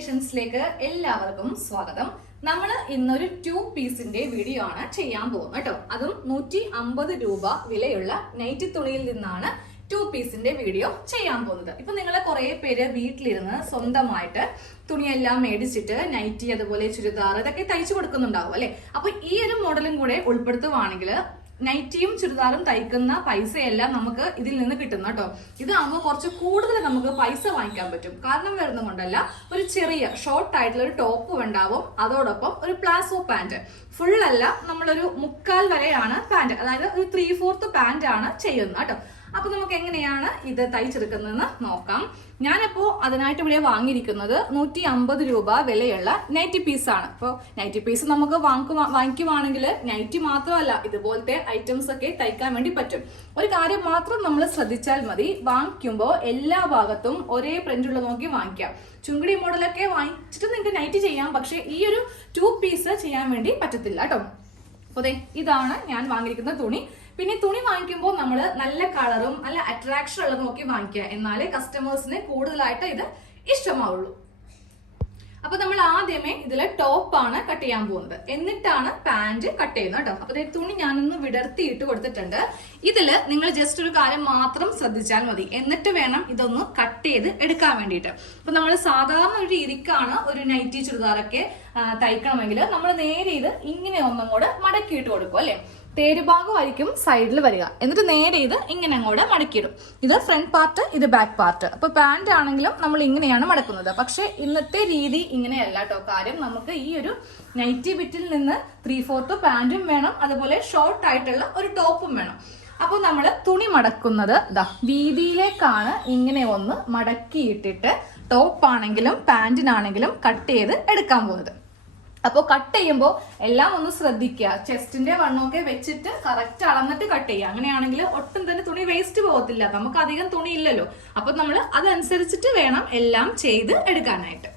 ക്രിയേഷൻസിലേക്ക് എല്ലാവർക്കും സ്വാഗതം. നമ്മൾ ഇന്നൊരു 2 പീസിന്റെ വീഡിയോ ആണ് ചെയ്യാൻ പോകുന്നത് കേട്ടോ. അതും 150 രൂപ വിലയുള്ള നൈറ്റി തുണിയിൽ നിന്നാണ് 2 പീസിന്റെ വീഡിയോ ചെയ്യാൻ പോകുന്നത്. ഇപ്പൊ നിങ്ങളെ കുറെ പേര് വീട്ടിലിരുന്ന് സ്വന്തമായിട്ട് തുണിയെല്ലാം മേടിച്ചിട്ട് നൈറ്റി അതുപോലെ ചുരിദാർ ഇതൊക്കെ തയ്ച്ചു കൊടുക്കുന്നുണ്ടാവും അല്ലെ. അപ്പൊ ഈ ഒരു മോഡലും കൂടെ ഉൾപ്പെടുത്തുവാണെങ്കിൽ നൈറ്റിയും ചുരിദാറും തയ്ക്കുന്ന പൈസയെല്ലാം നമുക്ക് ഇതിൽ നിന്ന് കിട്ടുന്ന കേട്ടോ. ഇതാകുമ്പോൾ കുറച്ച് കൂടുതൽ നമുക്ക് പൈസ വാങ്ങിക്കാൻ പറ്റും. കാരണം വരുന്നത് കൊണ്ടല്ല, ഒരു ചെറിയ ഷോർട്ട് ആയിട്ടുള്ള ഒരു ടോപ്പ് ഉണ്ടാവും, അതോടൊപ്പം ഒരു പ്ലാസോ പാന്റ്. ഫുൾ അല്ല, നമ്മളൊരു മുക്കാൽ വരെയാണ് പാന്റ്, അതായത് ഒരു 3/4 പാന്റ് ആണ് ചെയ്യുന്നത് കേട്ടോ. അപ്പൊ നമുക്ക് എങ്ങനെയാണ് ഇത് തയ്ച്ചെടുക്കുന്നതെന്ന് നോക്കാം. ഞാനിപ്പോ അതിനായിട്ട് ഇവിടെ വാങ്ങിയിരിക്കുന്നത് 150 രൂപ വിലയുള്ള നൈറ്റി പീസ് ആണ്. അപ്പോൾ നൈറ്റി പീസ് നമുക്ക് വാങ്ങിക്കുവാണെങ്കിൽ നൈറ്റി മാത്രമല്ല, ഇതുപോലത്തെ ഐറ്റംസ് ഒക്കെ തയ്ക്കാൻ വേണ്ടി പറ്റും. ഒരു കാര്യം മാത്രം നമ്മൾ ശ്രദ്ധിച്ചാൽ മതി, വാങ്ങിക്കുമ്പോൾ എല്ലാ ഭാഗത്തും ഒരേ പ്രിന്റ് ഉള്ളത് നോക്കി വാങ്ങിക്കാം. ചുങ്കിടി മോഡലൊക്കെ വാങ്ങിച്ചിട്ട് നിങ്ങൾക്ക് നൈറ്റി ചെയ്യാം, പക്ഷെ ഈ ഒരു 2 പീസ് ചെയ്യാൻ വേണ്ടി പറ്റത്തില്ല കേട്ടോ. അപ്പൊ ഇതാണ് ഞാൻ വാങ്ങിയിരിക്കുന്ന തുണി. പിന്നെ തുണി വാങ്ങിക്കുമ്പോൾ നമ്മൾ നല്ല കളറും നല്ല അട്രാക്ഷൻ ഉള്ളത് നോക്കി വാങ്ങിക്കുക, എന്നാലേ കസ്റ്റമേഴ്സിന് കൂടുതലായിട്ട് ഇത് ഇഷ്ടമാവുള്ളൂ. അപ്പൊ നമ്മൾ ആദ്യമേ ഇതിലെ ടോപ്പാണ് കട്ട് ചെയ്യാൻ പോകുന്നത്, എന്നിട്ടാണ് പാന്റ് കട്ട് ചെയ്യുന്നത് കേട്ടോ. അപ്പൊ തുണി ഞാനൊന്ന് വിടർത്തിയിട്ട് കൊടുത്തിട്ടുണ്ട്. ഇതില് നിങ്ങൾ ജസ്റ്റ് ഒരു കാര്യം മാത്രം ശ്രദ്ധിച്ചാൽ മതി, എന്നിട്ട് വേണം ഇതൊന്ന് കട്ട് ചെയ്ത് എടുക്കാൻ വേണ്ടിയിട്ട്. അപ്പൊ നമ്മൾ സാധാരണ ഒരു രീതിക്കാണ് ഒരു നൈറ്റി ചുരിദാറൊക്കെ തയ്ക്കണമെങ്കിൽ നമ്മൾ നേരെ ഇത് ഇങ്ങനെ ഒന്നും കൂടെ മടക്കിയിട്ട് കൊടുക്കും അല്ലെ. തേരുഭാഗമായിരിക്കും സൈഡിൽ വരിക, എന്നിട്ട് നേരെ ഇത് ഇങ്ങനെ അങ്ങോട്ട് മടക്കിയിടും. ഇത് ഫ്രണ്ട് പാർട്ട്, ഇത് ബാക്ക് പാർട്ട്. അപ്പൊ പാന്റ് ആണെങ്കിലും നമ്മൾ ഇങ്ങനെയാണ് മടക്കുന്നത്. പക്ഷെ ഇന്നത്തെ രീതി ഇങ്ങനെയല്ല കേട്ടോ. കാര്യം നമുക്ക് ഈ ഒരു നൈറ്റി ബിറ്റിൽ നിന്ന് 3/4 പാന്റും വേണം, അതുപോലെ ഷോർട്ട് ആയിട്ടുള്ള ഒരു ടോപ്പും വേണം. അപ്പൊ നമ്മൾ തുണി മടക്കുന്നത് വീതിയിലേക്കാണ് ഇങ്ങനെ ഒന്ന് മടക്കിയിട്ടിട്ട് ടോപ്പാണെങ്കിലും പാന്റിനാണെങ്കിലും കട്ട് ചെയ്ത് എടുക്കാൻ പോകുന്നത്. അപ്പോൾ കട്ട് ചെയ്യുമ്പോൾ എല്ലാം ഒന്ന് ശ്രദ്ധിക്കുക, ചെസ്റ്റിന്റെ വണ്ണമൊക്കെ വെച്ചിട്ട് കറക്റ്റ് അളന്നിട്ട് കട്ട് ചെയ്യുക. അങ്ങനെയാണെങ്കിൽ ഒട്ടും തന്നെ തുണി വേസ്റ്റ് പോകത്തില്ല, നമുക്ക് അധികം തുണി ഇല്ലല്ലോ. അപ്പൊ നമ്മൾ അതനുസരിച്ചിട്ട് വേണം എല്ലാം ചെയ്ത് എടുക്കാനായിട്ട്.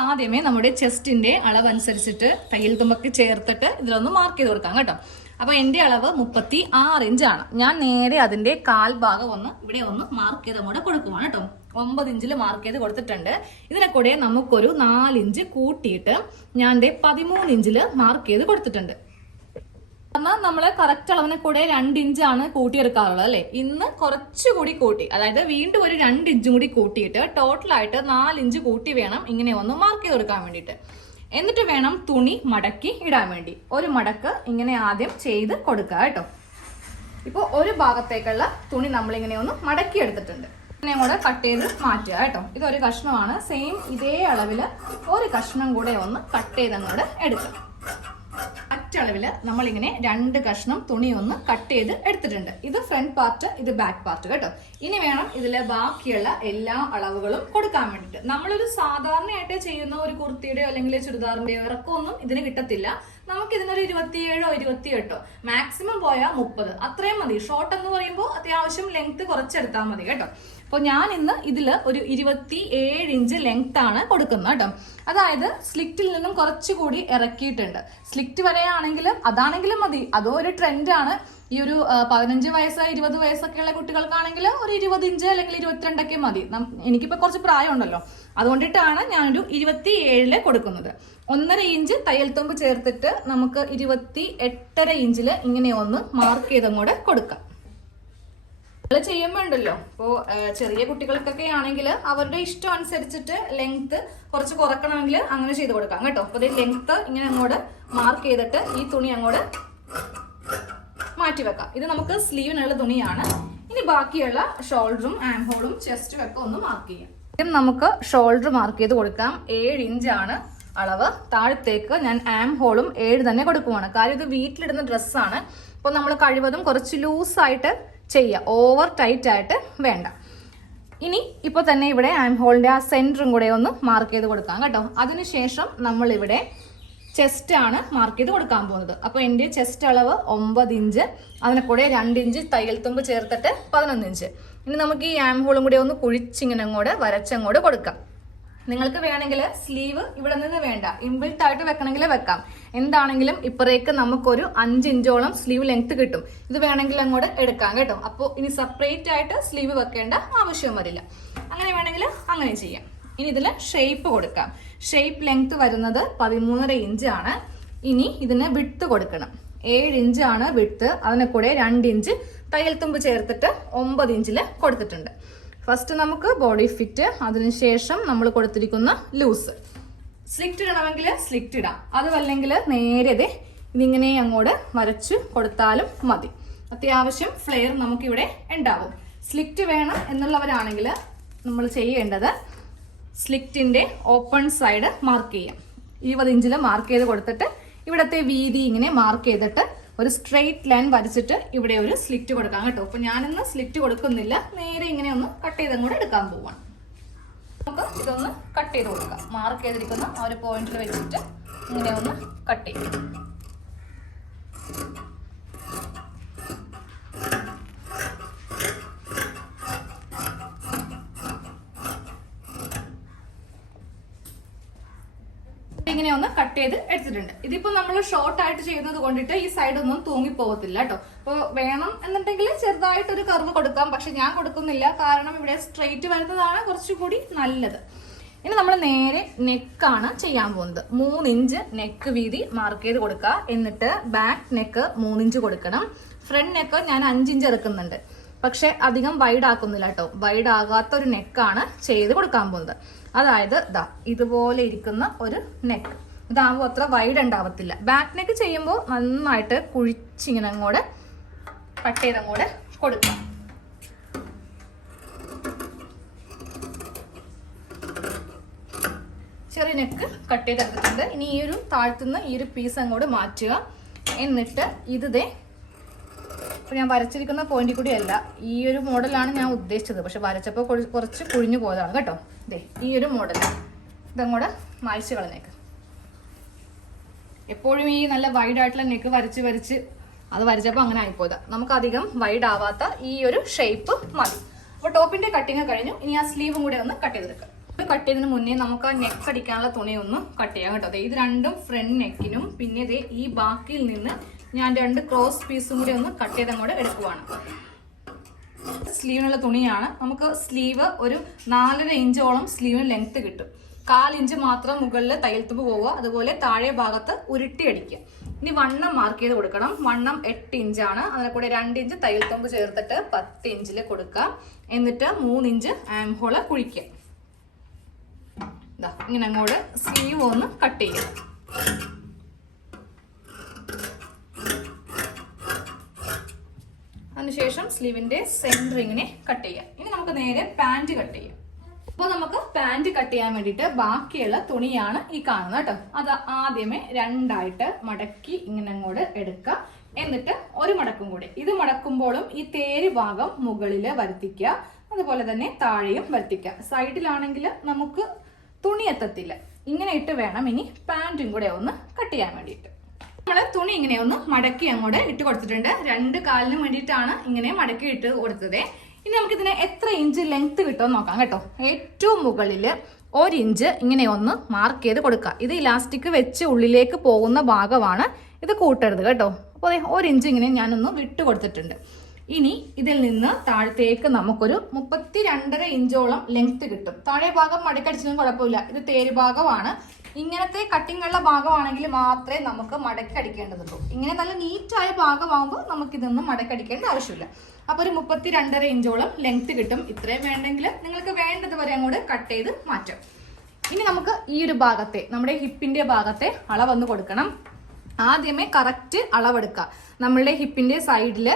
ആദ്യമേ നമ്മുടെ ചെസ്റ്റിന്റെ അളവനുസരിച്ചിട്ട് തയ്യൽ തുമ്പൊക്കെ ചേർത്തിട്ട് ഇതിലൊന്ന് മാർക്ക് ചെയ്ത് കൊടുക്കാം കേട്ടോ. അപ്പൊ എന്റെ അളവ് 36 ഇഞ്ചാണ്. ഞാൻ നേരെ അതിന്റെ കാൽഭാഗം ഇവിടെ ഒന്ന് മാർക്ക് ചെയ്ത് കൂടെ കൊടുക്കുവാണ് കേട്ടോ. 9 ഇഞ്ചിൽ മാർക്ക് ചെയ്ത് കൊടുത്തിട്ടുണ്ട്. ഇതിനെ കൂടെ നമുക്കൊരു 4 ഇഞ്ച് കൂട്ടിയിട്ട് ഞാൻ 13 ഇഞ്ചിൽ മാർക്ക് ചെയ്ത് കൊടുത്തിട്ടുണ്ട്. എന്നാൽ നമ്മള് കറക്റ്റ് അളവിനെ കൂടെ 2 ഇഞ്ചാണ് കൂട്ടിയെടുക്കാറുള്ളത് അല്ലെ. ഇന്ന് കുറച്ചുകൂടി കൂട്ടി, അതായത് വീണ്ടും ഒരു 2 ഇഞ്ചും കൂടി കൂട്ടിയിട്ട് ടോട്ടലായിട്ട് 4 ഇഞ്ച് കൂട്ടി വേണം ഇങ്ങനെ ഒന്ന് മാർക്ക് ചെയ്ത് കൊടുക്കാൻ വേണ്ടിയിട്ട്. എന്നിട്ട് വേണം തുണി മടക്കി ഇടാൻ വേണ്ടി. ഒരു മടക്ക് ഇങ്ങനെ ആദ്യം ചെയ്ത് കൊടുക്കുക കേട്ടോ. ഇപ്പൊ ഒരു ഭാഗത്തേക്കുള്ള തുണി നമ്മളിങ്ങനെ ഒന്ന് മടക്കി എടുത്തിട്ടുണ്ട്. ഇങ്ങനെ കൂടെ കട്ട് ചെയ്ത് മാറ്റുക കേട്ടോ. ഇതൊരു കഷ്ണമാണ്, സെയിം ഇതേ അളവില് ഒരു കഷ്ണം കൂടെ ഒന്ന് കട്ട് ചെയ്ത് അങ്ങോട്ട് എടുക്കുക. മറ്റളവില് നമ്മളിങ്ങനെ 2 കഷ്ണം തുണി ഒന്ന് കട്ട് ചെയ്ത് എടുത്തിട്ടുണ്ട്. ഇത് ഫ്രണ്ട് പാർട്ട്, ഇത് ബാക്ക് പാർട്ട് കേട്ടോ. ഇനി വേണം ഇതിലെ ബാക്കിയുള്ള എല്ലാ അളവുകളും കൊടുക്കാൻ വേണ്ടിയിട്ട്. നമ്മളൊരു സാധാരണയായിട്ട് ചെയ്യുന്ന ഒരു കുർത്തിയുടെയോ അല്ലെങ്കിൽ ചുരിദാറിന്റെയോ ഇറക്കമൊന്നും ഇതിന് കിട്ടത്തില്ല. നമുക്ക് ഇതിനൊരു 27 28 മാക്സിമം പോയാൽ 30 അത്രയും മതി. ഷോർട്ട് എന്ന് പറയുമ്പോൾ അത്യാവശ്യം ലെങ്ത് കുറച്ചെടുത്താൽ മതി കേട്ടോ. അപ്പൊ ഞാൻ ഇന്ന് ഇതില് ഒരു 27 ഇഞ്ച് ലെങ്ത് ആണ് കൊടുക്കുന്നത് കേട്ടോ. അതായത് സ്ലിറ്റിൽ നിന്നും കുറച്ചുകൂടി ഇറക്കിയിട്ടുണ്ട്. സ്ലിറ്റ് വരെയാണെങ്കിലും അതാണെങ്കിലും മതി, അതോ ഒരു ട്രെൻഡാണ്. ഈ ഒരു 15 വയസ്സ് 20 വയസ്സൊക്കെ ഉള്ള കുട്ടികൾക്കാണെങ്കിൽ ഒരു 20 ഇഞ്ച് അല്ലെങ്കിൽ 22 ഒക്കെ മതി. എനിക്കിപ്പോ കുറച്ച് പ്രായം ഉണ്ടല്ലോ, അതുകൊണ്ടിട്ടാണ് ഞാനൊരു 27 കൊടുക്കുന്നത്. 1.5 ഇഞ്ച് തയ്യൽ തുമ്പ് ചേർത്തിട്ട് നമുക്ക് 28.5 ഇഞ്ചില് ഇങ്ങനെ ഒന്ന് മാർക്ക് ചെയ്തങ്ങോട്ട് കൊടുക്കാം. ചെയ്യുമ്പോ ഉണ്ടല്ലോ, ഇപ്പോ ചെറിയ കുട്ടികൾക്കൊക്കെ ആണെങ്കിൽ അവരുടെ ഇഷ്ടം അനുസരിച്ചിട്ട് ലെങ്ത് കുറച്ച് കുറക്കണമെങ്കിൽ അങ്ങനെ ചെയ്ത് കൊടുക്കാം കേട്ടോ. അപ്പൊ ലെങ്ത് ഇങ്ങനെ അങ്ങോട്ട് മാർക്ക് ചെയ്തിട്ട് ഈ തുണി അങ്ങോട്ട് മാറ്റി വെക്കാം. ഇത് നമുക്ക് സ്ലീവിനുള്ള തുണിയാണ്. ഇനി ബാക്കിയുള്ള ഷോൾഡറും ആം ഹോളും ചെസ്റ്റും ഒക്കെ ഒന്ന് മാർക്ക് ചെയ്യാം. നമുക്ക് ഷോൾഡർ മാർക്ക് ചെയ്ത് കൊടുക്കാം. 7 ഇഞ്ചാണ് അളവ്. താഴത്തേക്ക് ഞാൻ ആം ഹോളും 7 തന്നെ കൊടുക്കുവാണ്. കാര്യം ഇത് വീട്ടിലിടുന്ന ഡ്രസ്സാണ്. അപ്പോൾ നമ്മൾ കഴിവതും കുറച്ച് ലൂസായിട്ട് ചെയ്യുക, ഓവർ ടൈറ്റ് ആയിട്ട് വേണ്ട. ഇനി ഇപ്പോൾ തന്നെ ഇവിടെ ആം ഹോളിന്റെ ആ സെന്ററും കൂടെ ഒന്ന് മാർക്ക് ചെയ്ത് കൊടുക്കാം കേട്ടോ. അതിനുശേഷം നമ്മൾ ഇവിടെ ചെസ്റ്റ് ആണ് മാർക്ക് ചെയ്ത് കൊടുക്കാൻ പോകുന്നത്. അപ്പൊ എന്റെ ചെസ്റ്റ് അളവ് 9 ഇഞ്ച്, അതിനെ കൂടെ 2 ഇഞ്ച് തയ്യൽ തുമ്പ് ചേർത്തിട്ട് 11 ഇഞ്ച്. ഇനി നമുക്ക് ഈ ആം ഹോളും കൂടെ ഒന്ന് കുഴിച്ചിങ്ങനെ അങ്ങോട്ട് വരച്ചങ്ങോട്ട് കൊടുക്കാം. നിങ്ങൾക്ക് വേണമെങ്കിൽ സ്ലീവ് ഇവിടെ നിന്ന് വേണ്ട, ഇൻബിൽട്ട് ആയിട്ട് വെക്കണമെങ്കിൽ വെക്കാം. എന്താണെങ്കിലും ഇപ്പറേക്ക് നമുക്കൊരു 5 ഇഞ്ചോളം സ്ലീവ് ലെങ്ത് കിട്ടും. ഇത് വേണമെങ്കിൽ അങ്ങോട്ട് എടുക്കാം കേട്ടോ. അപ്പോൾ ഇനി സെപ്പറേറ്റ് ആയിട്ട് സ്ലീവ് വെക്കേണ്ട ആവശ്യം വരില്ല. അങ്ങനെ വേണമെങ്കിൽ അങ്ങനെ ചെയ്യാം. ഇനി ഇതിൽ ഷേപ്പ് കൊടുക്കാം. ഷേപ്പ് ലെങ്ത് വരുന്നത് 13.5 ഇഞ്ചാണ്. ഇനി ഇതിന് വിഡ്ത്ത് കൊടുക്കണം. 7 ഇഞ്ചാണ് വിഡ്ത്ത്. അതിനെ കൂടെ 2 ഇഞ്ച് തയ്യൽ തുമ്പ് ചേർത്തിട്ട് 9 ഇഞ്ചിൽ കൊടുത്തിട്ടുണ്ട്. ഫസ്റ്റ് നമുക്ക് ബോഡി ഫിറ്റ്, അതിനുശേഷം നമ്മൾ കൊടുത്തിരിക്കുന്ന ലൂസ്. സ്ലിറ്റ് ഇടണമെങ്കിൽ സ്ലിറ്റ് ഇടാം, അതുമല്ലെങ്കിൽ നേരെ ഇതിങ്ങനെ അങ്ങോട്ട് വരച്ചു കൊടുത്താലും മതി. അത്യാവശ്യം ഫ്ലെയർ നമുക്കിവിടെ ഉണ്ടാവും. സ്ലിറ്റ് വേണം എന്നുള്ളവരാണെങ്കിൽ നമ്മൾ ചെയ്യേണ്ടത് സ്ലിറ്റിന്റെ ഓപ്പൺ സൈഡ് മാർക്ക് ചെയ്യാം. 20 ഇഞ്ചിൽ മാർക്ക് ചെയ്ത് കൊടുത്തിട്ട് ഇവിടത്തെ വീതി ഇങ്ങനെ മാർക്ക് ചെയ്തിട്ട് ഒരു സ്ട്രെയിറ്റ് ലൈൻ വരച്ചിട്ട് ഇവിടെ ഒരു സ്ലിറ്റ് കൊടുക്കാം കേട്ടോ. അപ്പൊ ഞാനിന്ന് സ്ലിറ്റ് കൊടുക്കുന്നില്ല, നേരെ ഇങ്ങനെ ഒന്ന് കട്ട് ചെയ്ത് അങ്ങോട്ട് എടുക്കാൻ പോവാണ്. നമുക്ക് ഇതൊന്ന് കട്ട് ചെയ്ത് കൊടുക്കാം. മാർക്ക് ചെയ്തിരിക്കുന്ന ആ ഒരു പോയിന്റിൽ വെച്ചിട്ട് ഇങ്ങനെ ഒന്ന് കട്ട് ചെയ്യും. ഇങ്ങനെ ഒന്ന് കട്ട് ചെയ്ത് എടുത്തിട്ടുണ്ട്. ഇതിപ്പോ നമ്മൾ ഷോർട്ട് ആയിട്ട് ചെയ്യുന്നത് കൊണ്ടിട്ട് ഈ സൈഡ് ഒന്നും തൂങ്ങി പോകത്തില്ല കേട്ടോ. അപ്പോൾ വേണം എന്നുണ്ടെങ്കിൽ ചെറുതായിട്ടൊരു കർവ് കൊടുക്കാം, പക്ഷെ ഞാൻ കൊടുക്കുന്നില്ല, കാരണം ഇവിടെ സ്ട്രെയിറ്റ് വരുന്നതാണ് കുറച്ചുകൂടി നല്ലത്. ഇനി നമ്മൾ നേരെ നെക്കാണ് ചെയ്യാൻ പോകുന്നത്. 3 ഇഞ്ച് നെക്ക് വീതി മാർക്ക് ചെയ്ത് കൊടുക്കുക. എന്നിട്ട് ബാക്ക് നെക്ക് 3 ഇഞ്ച് കൊടുക്കണം. ഫ്രണ്ട് നെക്ക് ഞാൻ 5 ഇഞ്ച് ഇറക്കുന്നുണ്ട്, പക്ഷെ അധികം വൈഡ് ആക്കുന്നില്ല കേട്ടോ. വൈഡ് ആകാത്ത ഒരു നെക്കാണ് ചെയ്ത് കൊടുക്കാൻ പോകുന്നത്. അതായത് ഇതുപോലെ ഇരിക്കുന്ന ഒരു നെക്ക്. ഇതാകുമ്പോൾ അത്ര വൈഡ് ഉണ്ടാവത്തില്ല. ബാക്ക് നെക്ക് ചെയ്യുമ്പോൾ നന്നായിട്ട് കുഴിച്ചിങ്ങനെ അങ്ങോട്ട് കട്ട് ചെയ്ത് അങ്ങോട്ട് കൊടുക്കാം. ചെറിയ നെക്ക് കട്ട് ചെയ്തെടുത്തിട്ടുണ്ട്. ഇനി ഈ ഒരു താഴ്ത്തുന്ന ഈ ഒരു പീസ് അങ്ങോട്ട് മാറ്റുക. എന്നിട്ട് ഇപ്പൊ ഞാൻ വരച്ചിരിക്കുന്ന പോയിന്റിൽ കൂടി അല്ല, ഈ ഒരു മോഡലാണ് ഞാൻ ഉദ്ദേശിച്ചത്, പക്ഷെ വരച്ചപ്പോൾ കുറച്ച് കുഴിഞ്ഞു പോയതാണ് കേട്ടോ. ഈ ഒരു മോഡൽ ഇതങ്ങോട്ട് മായ്ച്ചു കളഞ്ഞേക്ക്. എപ്പോഴും ഈ നല്ല വൈഡ് ആയിട്ടുള്ള നെക്ക് വരച്ച് അത് വരച്ചപ്പോൾ അങ്ങനെ ആയിപ്പോയതാ. നമുക്ക് അധികം വൈഡ് ആവാത്ത ഈ ഒരു ഷേപ്പ് മതി. അപ്പൊ ടോപ്പിന്റെ കട്ടിങ് കഴിഞ്ഞു. ഇനി ആ സ്ലീവും കൂടെ ഒന്ന് കട്ട് ചെയ്തെടുക്കാം. കട്ട് ചെയ്തതിന് മുന്നേ നമുക്ക് ആ നെക്ക് അടിക്കാനുള്ള തുണി ഒന്ന് കട്ട് ചെയ്യാം കേട്ടോ. ഇത് രണ്ടും ഫ്രണ്ട് നെക്കിനും പിന്നെ ഈ ബാക്കിയിൽ നിന്ന് ഞാൻ 2 ക്രോസ് പീസും കൂടി ഒന്ന് കട്ട് ചെയ്ത് അങ്ങോട്ട് എടുക്കുവാണ്. സ്ലീവിനുള്ള തുണിയാണ്. നമുക്ക് സ്ലീവ് ഒരു 4.5 ഇഞ്ചോളം സ്ലീവിന് ലെങ്ത് കിട്ടും. 1/4 ഇഞ്ച് മാത്രം മുകളിൽ തയ്യൽ തുമ്പ് പോവുക. അതുപോലെ താഴെ ഭാഗത്ത് ഉരുട്ടി അടിക്കുക. ഇനി വണ്ണം മാർക്ക് ചെയ്ത് കൊടുക്കണം. വണ്ണം 8 ഇഞ്ചാണ്. അതിനെ കൂടെ 2 ഇഞ്ച് തയ്യൽ തുമ്പ് ചേർത്തിട്ട് 10 ഇഞ്ചിൽ കൊടുക്കുക. എന്നിട്ട് 3 ഇഞ്ച് ആം ഹോള് കുഴിക്കുക. ഇങ്ങനെ അങ്ങോട്ട് സ്ലീവ് ഒന്ന് കട്ട് ചെയ്യുക. അതിനുശേഷം സ്ലീവിന്റെ സെന്റർ ഇങ്ങനെ കട്ട് ചെയ്യാം. ഇനി നമുക്ക് നേരെ പാന്റ് കട്ട് ചെയ്യാം. അപ്പോൾ നമുക്ക് പാന്റ് കട്ട് ചെയ്യാൻ വേണ്ടിയിട്ട് ബാക്കിയുള്ള തുണിയാണ് ഈ കാണുന്നത് കേട്ടോ. അത് ആദ്യമേ 2ആയിട്ട് മടക്കി ഇങ്ങനെ അങ്ങോട്ട് എടുക്കുക. എന്നിട്ട് ഒരു മടക്കും കൂടി. ഇത് മടക്കുമ്പോഴും ഈ തേര് ഭാഗം മുകളിൽ വരുത്തിക്കുക, അതുപോലെ തന്നെ താഴെയും വരുത്തിക്കുക. സൈഡിലാണെങ്കിൽ നമുക്ക് തുണി എത്തത്തില്ല. ഇങ്ങനെ ഇട്ട് വേണം ഇനി പാന്റും കൂടെ ഒന്ന് കട്ട് ചെയ്യാൻ വേണ്ടിയിട്ട്. നമ്മള് തുണി ഇങ്ങനെ ഒന്ന് മടക്കി അങ്ങോട്ട് ഇട്ട് കൊടുത്തിട്ടുണ്ട്. 2 കാലിനും വേണ്ടിയിട്ടാണ് ഇങ്ങനെ മടക്കി ഇട്ട് കൊടുത്തത്. ഇനി നമുക്ക് ഇതിന് എത്ര ഇഞ്ച് ലെങ്ത് കിട്ടുമെന്ന് നോക്കാം കേട്ടോ. ഏറ്റവും മുകളില് 1 ഇഞ്ച് ഇങ്ങനെ ഒന്ന് മാർക്ക് ചെയ്ത് കൊടുക്കുക. ഇത് ഇലാസ്റ്റിക് വെച്ച് ഉള്ളിലേക്ക് പോകുന്ന ഭാഗമാണ്, ഇത് കൂട്ടരുത് കേട്ടോ. അപ്പോൾ 1 ഇഞ്ച് ഇങ്ങനെ ഞാനൊന്ന് വിട്ട് കൊടുത്തിട്ടുണ്ട്. ഇനി ഇതിൽ നിന്ന് താഴത്തേക്ക് നമുക്കൊരു 32.5 ഇഞ്ചോളം ലെങ്ത് കിട്ടും. താഴെ ഭാഗം മടക്കടിച്ചാലും കുഴപ്പമില്ല, ഇത് തേര് ഭാഗമാണ്. ഇങ്ങനത്തെ കട്ടിങ് ഉള്ള ഭാഗമാണെങ്കിൽ മാത്രമേ നമുക്ക് മടക്കടിക്കേണ്ടതുള്ളൂ. ഇങ്ങനെ നല്ല നീറ്റായ ഭാഗമാകുമ്പോൾ നമുക്കിതൊന്നും മടക്കടിക്കേണ്ട ആവശ്യമില്ല. അപ്പോൾ ഒരു 32.5 ഇഞ്ചോളം ലെങ്ത് കിട്ടും. ഇത്രയും വേണ്ടെങ്കിൽ നിങ്ങൾക്ക് വേണ്ടത് വരെ അങ്ങോട്ട് കട്ട് ചെയ്ത് മാറ്റാം. ഇനി നമുക്ക് ഈ ഒരു ഭാഗത്തെ, നമ്മുടെ ഹിപ്പിന്റെ ഭാഗത്തെ അളവൊന്ന് കൊടുക്കണം. ആദ്യമേ കറക്റ്റ് അളവെടുക്കുക. നമ്മളുടെ ഹിപ്പിന്റെ സൈഡില്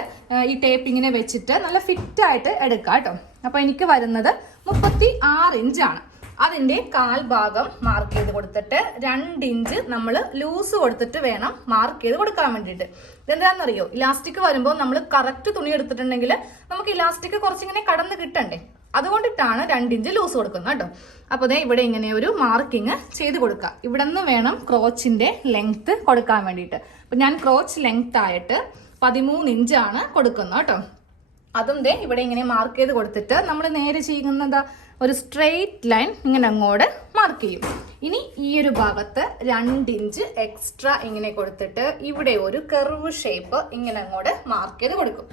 ഈ ടേപ്പിങ്ങിനെ വെച്ചിട്ട് നല്ല ഫിറ്റ് ആയിട്ട് എടുക്കുക കേട്ടോ. അപ്പൊ എനിക്ക് വരുന്നത് 36 ഇഞ്ചാണ്. അതിന്റെ 1/4 ഭാഗം മാർക്ക് ചെയ്ത് കൊടുത്തിട്ട് 2 ഇഞ്ച് നമ്മൾ ലൂസ് കൊടുത്തിട്ട് വേണം മാർക്ക് ചെയ്ത് കൊടുക്കാൻ വേണ്ടിയിട്ട്. ഇതെന്താണെന്നറിയോ, ഇലാസ്റ്റിക് വരുമ്പോൾ നമ്മൾ കറക്റ്റ് തുണി എടുത്തിട്ടുണ്ടെങ്കിൽ നമുക്ക് ഇലാസ്റ്റിക് കുറച്ചിങ്ങനെ കടന്ന് കിട്ടണ്ടേ, അതുകൊണ്ടിട്ടാണ് 2 ഇഞ്ച് ലൂസ് കൊടുക്കുന്നത് കേട്ടോ. അപ്പോൾ ദേ ഇവിടെ ഇങ്ങനെ ഒരു മാർക്കിങ് ചെയ്ത് കൊടുക്കുക. ഇവിടെ നിന്ന് വേണം ക്രോച്ചിന്റെ ലെങ്ത് കൊടുക്കാൻ വേണ്ടിയിട്ട്. അപ്പൊ ഞാൻ ക്രോച്ച് ലെങ്ത് ആയിട്ട് 13 ഇഞ്ചാണ് കൊടുക്കുന്നത് കേട്ടോ. അതും ദേ ഇവിടെ ഇങ്ങനെ മാർക്ക് ചെയ്ത് കൊടുത്തിട്ട് നമ്മൾ നേരെ ചെയ്യുന്നത് ഒരു സ്ട്രെയിറ്റ് ലൈൻ ഇങ്ങനെ അങ്ങോട്ട് മാർക്ക് ചെയ്യും. ഇനി ഈ ഒരു ഭാഗത്ത് 2 ഇഞ്ച് എക്സ്ട്രാ ഇങ്ങനെ കൊടുത്തിട്ട് ഇവിടെ ഒരു കർവ് ഷേപ്പ് ഇങ്ങനെ അങ്ങോട്ട് മാർക്ക് ചെയ്ത് കൊടുക്കും.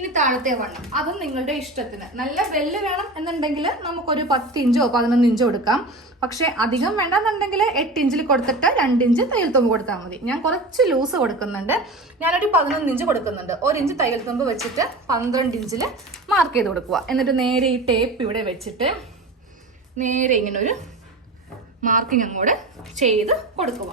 ഇനി താഴത്തെ വണ്ണം അതും നിങ്ങളുടെ ഇഷ്ടത്തിന്. നല്ല ബെല്ല് വേണം എന്നുണ്ടെങ്കിൽ നമുക്കൊരു 10 ഇഞ്ചോ 11 ഇഞ്ചോ എടുക്കാം. പക്ഷെ അധികം വേണ്ടെന്നുണ്ടെങ്കിൽ 8 ഇഞ്ചിൽ കൊടുത്തിട്ട് 2 ഇഞ്ച് തയ്യൽ തുമ്പ് കൊടുത്താൽ മതി. ഞാൻ കുറച്ച് ലൂസ് കൊടുക്കുന്നുണ്ട്. ഞാനൊരു 11 ഇഞ്ച് കൊടുക്കുന്നുണ്ട്. 1 ഇഞ്ച് തയ്യൽ തുമ്പ് വെച്ചിട്ട് 12 ഇഞ്ചിൽ മാർക്ക് ചെയ്ത് കൊടുക്കുക. എന്നിട്ട് നേരെ ഈ ടേപ്പ് ഇവിടെ വെച്ചിട്ട് നേരെ ഇങ്ങനെ ഒരു മാർക്കിങ് അങ്ങോട്ട് ചെയ്ത് കൊടുക്കുക.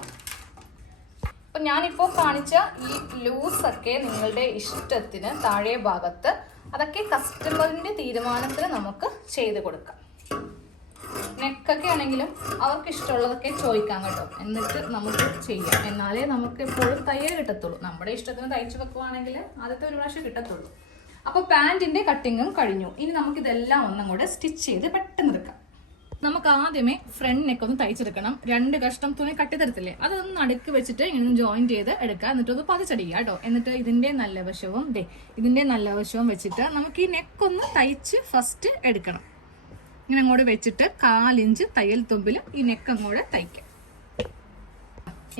അപ്പം ഞാനിപ്പോൾ കാണിച്ച ഈ ലൂസൊക്കെ നിങ്ങളുടെ ഇഷ്ടത്തിന് താഴെ ഭാഗത്ത് അതൊക്കെ കസ്റ്റമറിൻ്റെ തീരുമാനത്തിന് നമുക്ക് ചെയ്ത് കൊടുക്കാം. നെക്കൊക്കെ ആണെങ്കിലും അവർക്ക് ഇഷ്ടമുള്ളതൊക്കെ ചോദിക്കാം കേട്ടോ. എന്നിട്ട് നമുക്ക് ചെയ്യാം. എന്നാലേ നമുക്ക് എപ്പോഴും തയ്യൽ കിട്ടത്തുള്ളൂ. നമ്മുടെ ഇഷ്ടത്തിന് തയ്ച്ചു വെക്കുവാണെങ്കിൽ ആദ്യത്തെ ഒരു പ്രാവശ്യം കിട്ടത്തുള്ളൂ. അപ്പോൾ പാൻറ്റിൻ്റെ കട്ടിങ്ങും കഴിഞ്ഞു. ഇനി നമുക്കിതെല്ലാം ഒന്നും കൂടെ സ്റ്റിച്ച് ചെയ്ത് പെട്ടെന്ന് എടുക്കാം. നമുക്ക് ആദ്യമേ ഫ്രണ്ട് നെക്ക് ഒന്ന് തയ്ച്ചെടുക്കണം. 2 കഷ്ണം തുണി കട്ടി തരത്തില്ലേ, അതൊന്ന് നടുക്ക് വെച്ചിട്ട് ഇങ്ങനെ ജോയിൻ ചെയ്ത് എടുക്കുക. എന്നിട്ട് ഒന്ന് പതിച്ചടിക്കുക കേട്ടോ. എന്നിട്ട് ഇതിന്റെ നല്ല വശവും വെച്ചിട്ട് നമുക്ക് ഈ നെക്ക് ഒന്ന് തയ്ച്ച് ഫസ്റ്റ് എടുക്കണം. ഇങ്ങനെ അങ്ങോട്ട് വെച്ചിട്ട് 1/4 ഇഞ്ച് തയ്യൽ തുമ്പിൽ ഈ നെക്ക് അങ്ങോട്ട് തയ്ക്കാം.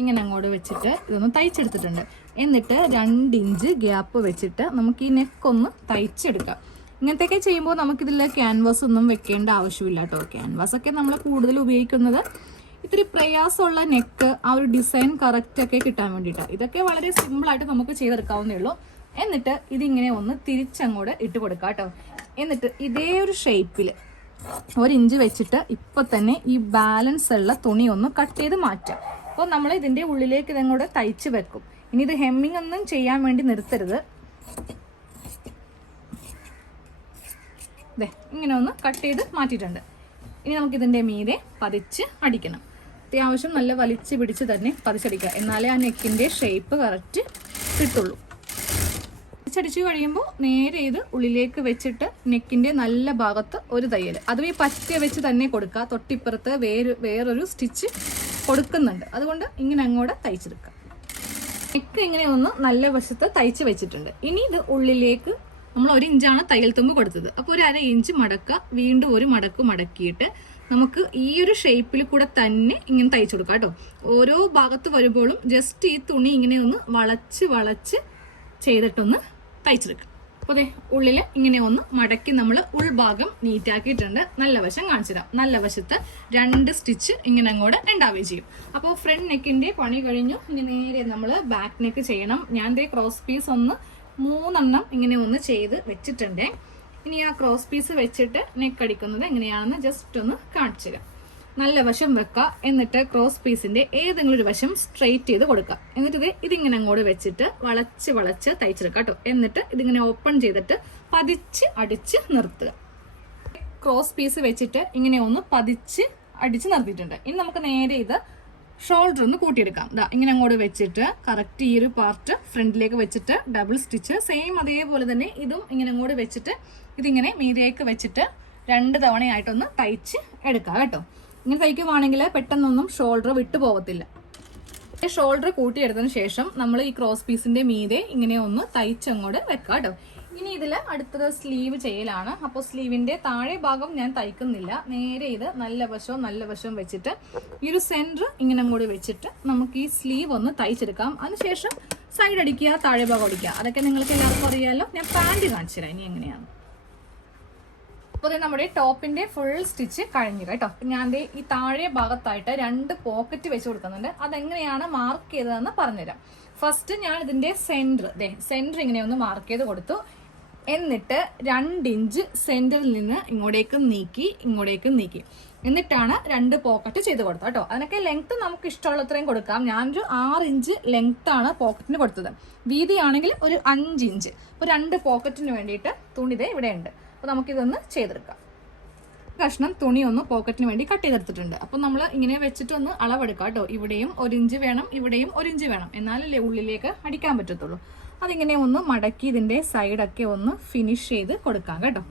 ഇങ്ങനെ അങ്ങോട്ട് വെച്ചിട്ട് ഇതൊന്ന് തയ്ച്ചെടുത്തിട്ടുണ്ട്. എന്നിട്ട് 2 ഇഞ്ച് ഗ്യാപ്പ് വെച്ചിട്ട് നമുക്ക് ഈ നെക്കൊന്ന് തയ്ച്ചെടുക്കാം. ഇങ്ങനത്തെയൊക്കെ ചെയ്യുമ്പോൾ നമുക്കിതിൽ ക്യാൻവാസ് ഒന്നും വെക്കേണ്ട ആവശ്യമില്ല കേട്ടോ. ക്യാൻവാസ് ഒക്കെ നമ്മൾ കൂടുതൽ ഉപയോഗിക്കുന്നത് ഇത്തിരി പ്രയാസമുള്ള നെക്ക്, ആ ഒരു ഡിസൈൻ കറക്റ്റ് ഒക്കെ കിട്ടാൻ വേണ്ടിയിട്ടാണ്. ഇതൊക്കെ വളരെ സിമ്പിളായിട്ട് നമുക്ക് ചെയ്തെടുക്കാവുന്നേ ഉള്ളൂ. എന്നിട്ട് ഇതിങ്ങനെ ഒന്ന് തിരിച്ചങ്ങോട്ട് ഇട്ട് കൊടുക്കാം കേട്ടോ. എന്നിട്ട് ഇതേ ഒരു ഷേപ്പിൽ 1 ഇഞ്ച് വെച്ചിട്ട് ഇപ്പം തന്നെ ഈ ബാലൻസ് ഉള്ള തുണി ഒന്ന് കട്ട് ചെയ്ത് മാറ്റാം. അപ്പോൾ നമ്മൾ ഇതിൻ്റെ ഉള്ളിലേക്ക് ഇതങ്ങോട്ട് തയ്ച്ച് വെക്കും. ഇനി ഇത് ഹെമ്മിങ് ഒന്നും ചെയ്യാൻ വേണ്ടി നിർത്തരുത്. ഇങ്ങനെ ഒന്ന് കട്ട് ചെയ്ത് മാറ്റിയിട്ടുണ്ട്. ഇനി നമുക്കിതിൻ്റെ മീതെ പതിച്ച് അടിക്കണം. അത്യാവശ്യം നല്ല വലിച്ച് പിടിച്ച് തന്നെ പതിച്ചടിക്കുക. എന്നാലേ ആ നെക്കിൻ്റെ ഷേപ്പ് കറക്റ്റ് കിട്ടുള്ളൂ. പതിച്ചടിച്ച് കഴിയുമ്പോൾ നേരെ ഇത് ഉള്ളിലേക്ക് വെച്ചിട്ട് നെക്കിൻ്റെ നല്ല ഭാഗത്ത് ഒരു തയ്യൽ, അതും ഈ പറ്റ വെച്ച് തന്നെ കൊടുക്കുക. തൊട്ടിപ്പുറത്ത് വേറൊരു സ്റ്റിച്ച് കൊടുക്കുന്നുണ്ട്. അതുകൊണ്ട് ഇങ്ങനെ അങ്ങോട്ട് തയ്ച്ചെടുക്കുക. നെക്ക് ഇങ്ങനെ ഒന്ന് നല്ല വശത്ത് തയ്ച്ച് വെച്ചിട്ടുണ്ട്. ഇനി ഇത് ഉള്ളിലേക്ക് നമ്മൾ 1 ഇഞ്ചാണ് തയ്യൽ തുമ്പ് കൊടുത്തത്. അപ്പോൾ ഒരു 1/2 ഇഞ്ച് മടക്കുക. വീണ്ടും ഒരു മടക്കിയിട്ട് നമുക്ക് ഈ ഒരു ഷേപ്പിൽ കൂടെ തന്നെ ഇങ്ങനെ തയ്ച്ചു കൊടുക്കാം കേട്ടോ. ഓരോ ഭാഗത്ത് വരുമ്പോഴും ജസ്റ്റ് ഈ തുണി ഇങ്ങനെ ഒന്ന് വളച്ച് ചെയ്തിട്ടൊന്ന് തയ്ച്ചെടുക്കാം. അപ്പോൾ അതെ ഉള്ളിൽ ഇങ്ങനെ ഒന്ന് മടക്കി നമ്മൾ ഉൾഭാഗം നീറ്റാക്കിയിട്ടുണ്ട്. നല്ല വശം കാണിച്ചു തരാം. നല്ല വശത്ത് 2 സ്റ്റിച്ച് ഇങ്ങനെ അങ്ങോട്ട് ഉണ്ടാവുകയും ചെയ്യും. അപ്പോൾ ഫ്രണ്ട് നെക്കിൻ്റെ പണി കഴിഞ്ഞു. ഇനി നേരെ നമ്മൾ ബാക്ക് നെക്ക് ചെയ്യണം. ഞാൻ ക്രോസ് പീസ് ഒന്ന് 3 എണ്ണം ഇങ്ങനെ ഒന്ന് ചെയ്ത് വെച്ചിട്ടുണ്ട്. ഇനി ആ ക്രോസ് പീസ് വെച്ചിട്ട് നെക്ക് അടിക്കുന്നത് എങ്ങനെയാണെന്ന് ജസ്റ്റ് ഒന്ന് കാണിച്ചു തരാം. നല്ല വശം വെക്കുക. എന്നിട്ട് ക്രോസ് പീസിന്റെ ഏതെങ്കിലും ഒരു വശം സ്ട്രെയിറ്റ് ചെയ്ത് കൊടുക്കുക. എന്നിട്ട് ഇതിങ്ങനെ അങ്ങോട്ട് വെച്ചിട്ട് വളച്ച് തയ്ച്ചെടുക്കുക കേട്ടോ. എന്നിട്ട് ഇതിങ്ങനെ ഓപ്പൺ ചെയ്തിട്ട് പതിച്ച് അടിച്ച് നിർത്തുക. ക്രോസ് പീസ് വെച്ചിട്ട് ഇങ്ങനെ ഒന്ന് പതിച്ച് അടിച്ച് നിർത്തിയിട്ടുണ്ട്. ഇനി നമുക്ക് നേരെ ഇത് ഷോൾഡർ ഒന്ന് കൂട്ടിയെടുക്കാം. ഇങ്ങനെ അങ്ങോട്ട് വെച്ചിട്ട് കറക്റ്റ് ഈ ഒരു പാർട്ട് ഫ്രണ്ടിലേക്ക് വെച്ചിട്ട് ഡബിൾ സ്റ്റിച്ച് സെയിം അതേപോലെ തന്നെ ഇതും ഇങ്ങനെ അങ്ങോട്ട് വെച്ചിട്ട് ഇതിങ്ങനെ മീതിലേക്ക് വെച്ചിട്ട് 2 തവണയായിട്ടൊന്ന് തയ്ച്ച് എടുക്കാം കേട്ടോ. ഇങ്ങനെ തയ്ക്കുവാണെങ്കിൽ പെട്ടെന്നൊന്നും ഷോൾഡർ വിട്ടു പോകത്തില്ല. ഷോൾഡർ കൂട്ടിയെടുത്തതിന് ശേഷം നമ്മൾ ഈ ക്രോസ് പീസിന്റെ മീതെ ഇങ്ങനെ ഒന്ന് തയ്ച്ചങ്ങോട്ട് വെക്കാം കേട്ടോ. ഇനി ഇതിൽ അടുത്തത് സ്ലീവ് ചെയ്യലാണ്. അപ്പോൾ സ്ലീവിന്റെ താഴെ ഭാഗം ഞാൻ തയ്ക്കുന്നില്ല. നേരെ ഇത് നല്ല വശവും വെച്ചിട്ട് ഈ ഒരു സെന്റർ ഇങ്ങനെ അങ്ങോട്ട് വെച്ചിട്ട് നമുക്ക് ഈ സ്ലീവ് ഒന്ന് തയ്ച്ചെടുക്കാം. അതിനുശേഷം സൈഡ് അടിക്കുക, താഴെ ഭാഗം അടിക്കുക. അതൊക്കെ നിങ്ങൾക്ക് എല്ലാവർക്കും അറിയാമല്ലോ. ഞാൻ പാൻറ് കാണിച്ചു തരാം ഇനി എങ്ങനെയാണ്. അപ്പോൾ നമ്മുടെ ടോപ്പിന്റെ ഫുൾ സ്റ്റിച്ച് കഴിഞ്ഞു കേട്ടോ. ഞാൻ ഈ താഴെ ഭാഗത്തായിട്ട് 2 പോക്കറ്റ് വെച്ച് കൊടുക്കുന്നുണ്ട്. അതെങ്ങനെയാണ് മാർക്ക് ചെയ്തതെന്ന് പറഞ്ഞുതരാം. ഫസ്റ്റ് ഞാൻ ഇതിന്റെ സെന്റർ ഇങ്ങനെ ഒന്ന് മാർക്ക് ചെയ്ത് കൊടുത്തു. എന്നിട്ട് 2 ഇഞ്ച് സെന്ററിൽ നിന്ന് ഇങ്ങോട്ടേക്ക് നീക്കി എന്നിട്ടാണ് 2 പോക്കറ്റ് ചെയ്ത് കൊടുത്തത് കേട്ടോ. അതിനൊക്കെ ലെങ്ത് നമുക്ക് ഇഷ്ടമുള്ളത്രയും കൊടുക്കാം. ഞാനൊരു 6 ഇഞ്ച് ലെങ്ത് ആണ് പോക്കറ്റിന് കൊടുത്തത്. വീതിയാണെങ്കിൽ ഒരു 5 ഇഞ്ച്. അപ്പോൾ 2 പോക്കറ്റിന് വേണ്ടിയിട്ട് തുണി ഇവിടെ ഉണ്ട്. അപ്പോൾ നമുക്കിതൊന്ന് ചെയ്തെടുക്കാം. കഷ്ണം തുണി ഒന്ന് പോക്കറ്റിന് വേണ്ടി കട്ട് ചെയ്തെടുത്തിട്ടുണ്ട്. അപ്പം നമ്മൾ ഇങ്ങനെ വെച്ചിട്ട് ഒന്ന് അളവെടുക്കാം കേട്ടോ. ഇവിടെയും 1 ഇഞ്ച് വേണം, ഇവിടെയും 1 ഇഞ്ച് വേണം. എന്നാലല്ലേ ഉള്ളിലേക്ക് അടിക്കാൻ പറ്റത്തുള്ളൂ. അതിങ്ങനെ ഒന്ന് മടക്കി ഇതിന്റെ സൈഡൊക്കെ ഒന്ന് ഫിനിഷ് ചെയ്ത് കൊടുക്കാം കേട്ടോ.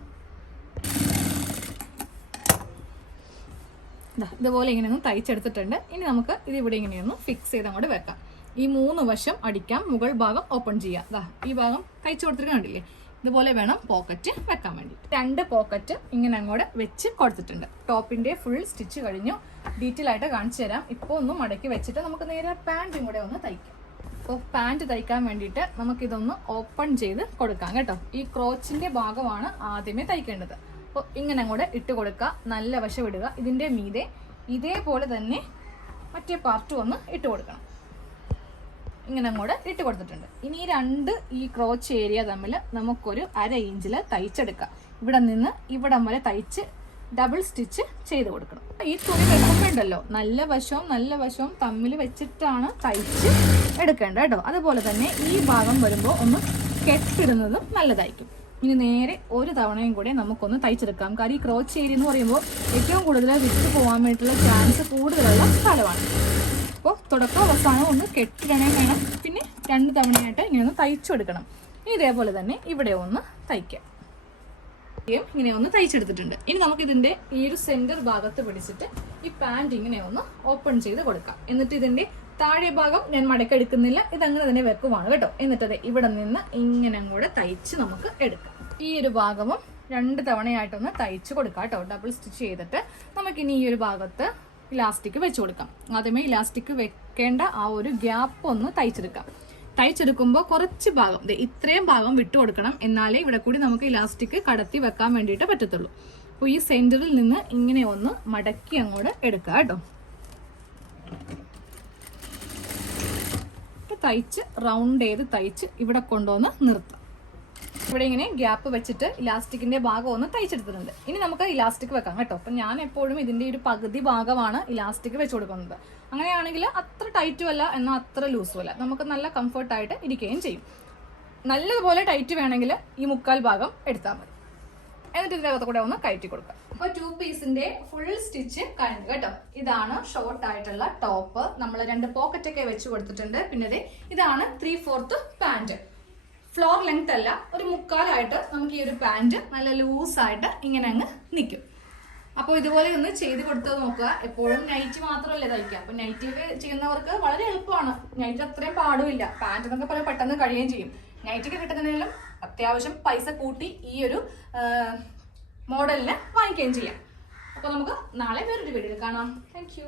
ഇതുപോലെ ഇങ്ങനെ ഒന്ന് തയ്ച്ചെടുത്തിട്ടുണ്ട്. ഇനി നമുക്ക് ഇതിവിടെ ഇങ്ങനെയൊന്ന് ഫിക്സ് ചെയ്ത് അങ്ങോട്ട് വെക്കാം. ഈ 3 വശം അടിക്കാം. മുകൾ ഭാഗം ഓപ്പൺ ചെയ്യാം. ഈ ഭാഗം തയ്ച്ചു കൊടുത്തിരിക്കുന്നുണ്ടല്ലേ, ഇതുപോലെ വേണം പോക്കറ്റ് വെക്കാൻ വേണ്ടി. 2 പോക്കറ്റ് ഇങ്ങനെ അങ്ങോട്ട് വെച്ച് കൊടുത്തിട്ടുണ്ട്. ടോപ്പിന്റെ ഫുൾ സ്റ്റിച്ച് കഴിഞ്ഞു. ഡീറ്റെയിൽ ആയിട്ട് കാണിച്ചു തരാം. ഇപ്പോൾ ഒന്ന് മടക്കി വെച്ചിട്ട് നമുക്ക് നേരെ പാൻറ്റും കൂടെ ഒന്ന് തയ്ക്കാം. അപ്പോൾ പാൻറ് തയ്ക്കാൻ വേണ്ടിയിട്ട് നമുക്കിതൊന്ന് ഓപ്പൺ ചെയ്ത് കൊടുക്കാം കേട്ടോ. ഈ ക്രോച്ചിൻ്റെ ഭാഗമാണ് ആദ്യമേ തയ്ക്കേണ്ടത്. അപ്പോൾ ഇങ്ങനെ കൂടെ ഇട്ട് കൊടുക്കുക, നല്ല വശം ഇടുക. ഇതിൻ്റെ മീതെ ഇതേപോലെ തന്നെ മറ്റേ പാർട്ടും ഒന്ന് ഇട്ട് കൊടുക്കണം. ഇങ്ങനെ കൂടെ ഇട്ട് കൊടുത്തിട്ടുണ്ട്. ഇനി ഈ ക്രോച്ച് ഏരിയ തമ്മിൽ നമുക്കൊരു 1/2 ഇഞ്ചിൽ തയ്ച്ചെടുക്കാം. ഇവിടെ നിന്ന് ഇവിടം വരെ തയ്ച്ച് ഡബിൾ സ്റ്റിച്ച് ചെയ്ത് കൊടുക്കണം. ഈ തുണി വെക്കുമ്പോണ്ടല്ലോ നല്ല വശവും തമ്മിൽ വെച്ചിട്ടാണ് തയ്ച്ച് എടുക്കേണ്ടത് കേട്ടോ. അതുപോലെ തന്നെ ഈ ഭാഗം വരുമ്പോൾ ഒന്ന് കെട്ടിടുന്നതും നല്ലതായിരിക്കും. ഇനി നേരെ ഒരു തവണയും കൂടെ നമുക്കൊന്ന് തയ്ച്ചെടുക്കാം. കാര്യം ഈ ക്രോച്ച് ഏരിയ എന്ന് പറയുമ്പോൾ ഏറ്റവും കൂടുതൽ വിട്ടു പോകാൻ വേണ്ടിയിട്ടുള്ള ചാൻസ് കൂടുതലുള്ള സ്ഥലമാണ്. അപ്പോൾ തുടക്കം അവസാനം ഒന്ന് കെട്ടിടണേ വേണം. പിന്നെ 2 തവണയായിട്ട് ഇങ്ങനെ ഒന്ന് തയ്ച്ചു എടുക്കണം. ഇതേപോലെ തന്നെ ഇവിടെ ഒന്ന് തയ്ക്കാം. ഇങ്ങനെ ഒന്ന് തയ്ച്ചെടുത്തിട്ടുണ്ട്. ഇനി നമുക്ക് ഇതിന്റെ ഈ ഒരു സെന്റർ ഭാഗത്ത് പിടിച്ചിട്ട് ഈ പാൻറ് ഇങ്ങനെ ഒന്ന് ഓപ്പൺ ചെയ്ത് കൊടുക്കാം. എന്നിട്ട് ഇതിന്റെ താഴെ ഭാഗം ഞാൻ മടക്കെടുക്കുന്നില്ല, ഇതങ്ങനെ തന്നെ വെക്കുവാണ് കേട്ടോ. എന്നിട്ടത് ഇവിടെ നിന്ന് ഇങ്ങനെ കൂടെ തയ്ച്ച് നമുക്ക് എടുക്കാം. ഈ ഒരു ഭാഗവും 2 തവണയായിട്ടൊന്ന് തയ്ച്ച് കൊടുക്കാം കേട്ടോ. ഡബിൾ സ്റ്റിച്ച് ചെയ്തിട്ട് നമുക്കിനി ഈ ഒരു ഭാഗത്ത് ഇലാസ്റ്റിക് വെച്ച് കൊടുക്കാം. ആദ്യമേ ഇലാസ്റ്റിക് വെക്കേണ്ട ആ ഒരു ഗ്യാപ്പ് ഒന്ന് തയ്ച്ചെടുക്കാം. തയ്ച്ചെടുക്കുമ്പോൾ കുറച്ച് ഭാഗം ഇത്രയും ഭാഗം വിട്ടു കൊടുക്കണം. എന്നാലേ ഇവിടെ കൂടി നമുക്ക് ഇലാസ്റ്റിക് കടത്തി വെക്കാൻ വേണ്ടിയിട്ട് പറ്റത്തുള്ളൂ. അപ്പോൾ ഈ സെന്ററിൽ നിന്ന് ഇങ്ങനെ ഒന്ന് മടക്കി അങ്ങോട്ട് എടുക്കുക കേട്ടോ. തയ്ച്ച് റൗണ്ട് ചെയ്ത് തയ്ച്ച് ഇവിടെ കൊണ്ടുവന്ന് നിർത്താം. ഇവിടെ ഇങ്ങനെ ഗ്യാപ്പ് വെച്ചിട്ട് ഇലാസ്റ്റിക്കിന്റെ ഭാഗം ഒന്ന് തയ്ച്ചെടുത്തിട്ടുണ്ട്. ഇനി നമുക്ക് ഇലാസ്റ്റിക് വെക്കാം കേട്ടോ. അപ്പം ഞാൻ എപ്പോഴും ഇതിന്റെ ഒരു പകുതി ഭാഗമാണ് ഇലാസ്റ്റിക് വെച്ച് കൊടുക്കുന്നത്. അങ്ങനെയാണെങ്കിൽ അത്ര ടൈറ്റും അല്ല എന്നാൽ അത്ര ലൂസും അല്ല, നമുക്ക് നല്ല കംഫർട്ടായിട്ട് ഇരിക്കുകയും ചെയ്യും. നല്ലതുപോലെ ടൈറ്റ് വേണമെങ്കിൽ ഈ 1/4 ഭാഗം എടുത്താൽ മതി. എന്നിട്ട് ഇതിനകത്ത് കൂടെ ഒന്ന് കയറ്റി കൊടുക്കാം. അപ്പോൾ 2 പീസിന്റെ ഫുൾ സ്റ്റിച്ച് കഴിഞ്ഞു കേട്ടോ. ഇതാണ് ഷോർട്ട് ആയിട്ടുള്ള ടോപ്പ്. നമ്മൾ 2 പോക്കറ്റൊക്കെ വെച്ച് കൊടുത്തിട്ടുണ്ട്. പിന്നെ ഇതാണ് 3/4 പാൻറ്. ഫ്ലോർ ലെങ്ത് അല്ല, ഒരു 1/4 നമുക്ക് ഈ ഒരു പാൻറ് നല്ല ലൂസായിട്ട് ഇങ്ങനെ അങ്ങ് നിൽക്കും. അപ്പോൾ ഇതുപോലെ ഒന്ന് ചെയ്ത് കൊടുത്ത് നോക്കുക. എപ്പോഴും നൈറ്റ് മാത്രമല്ലേ തയ്ക്കുക. അപ്പോൾ നൈറ്റ് ചെയ്യുന്നവർക്ക് വളരെ എളുപ്പമാണ്. നൈറ്റ് അത്രയും പാടുമില്ല. പാൻറ് എന്നൊക്കെ പെട്ടെന്ന് കഴിയുകയും ചെയ്യും. നൈറ്റൊക്കെ കിട്ടുന്നതിനും അത്യാവശ്യം പൈസ കൂട്ടി ഈ ഒരു മോഡലിന് വാങ്ങിക്കുകയും ചെയ്യാം. അപ്പോൾ നമുക്ക് നാളെ വേറൊരു വീഡിയോയിൽ കാണാം. താങ്ക്